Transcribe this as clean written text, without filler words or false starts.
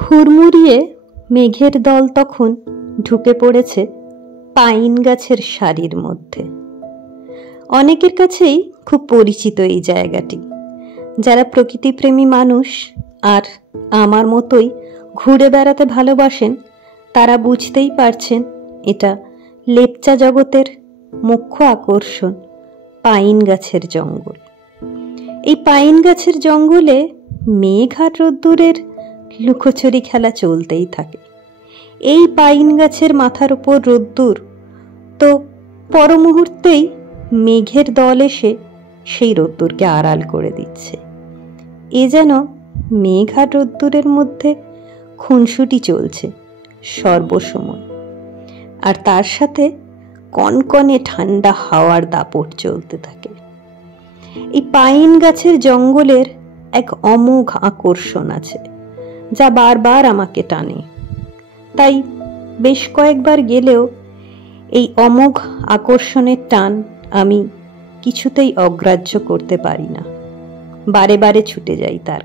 হুড়মুড়িয়ে মেঘের দল তখন ঢুকে পড়েছে পাইন গাছের সারির মধ্যে। অনেকের কাছেই খুব পরিচিত এই জায়গাটি। যারা প্রকৃতিপ্রেমী মানুষ আর আমার মতোই ঘুরে বেড়াতে ভালোবাসেন, তারা বুঝতেই পারছেন এটা লেপচা জগতের মুখ্য আকর্ষণ পাইন গাছের জঙ্গল। এই পাইন গাছের জঙ্গলে মেঘ আর রোদ্দুরের লুকোচুরি খেলা চলতেই থাকে। এই পাইন গাছের মাথার উপর রোদ্দুর, তো পর মুহূর্তেই মেঘের দল এসে সেই রোদ্দুরকে আড়াল করে দিচ্ছে। এ যেন মেঘ আর রোদ্দুরের মধ্যে খুনসুটি চলছে সর্বসময়, আর তার সাথে কনকনে ঠান্ডা হাওয়ার দাপট চলতে থাকে। এই পাইন গাছের জঙ্গলের এক অমোঘ আকর্ষণ আছে যা বারবার আমাকে টানে। তাই বেশ কয়েকবার গেলেও এই অমোঘ আকর্ষণের টান আমি কিছুতেই অগ্রাহ্য করতে পারি না। বারে বারে ছুটে যাই তার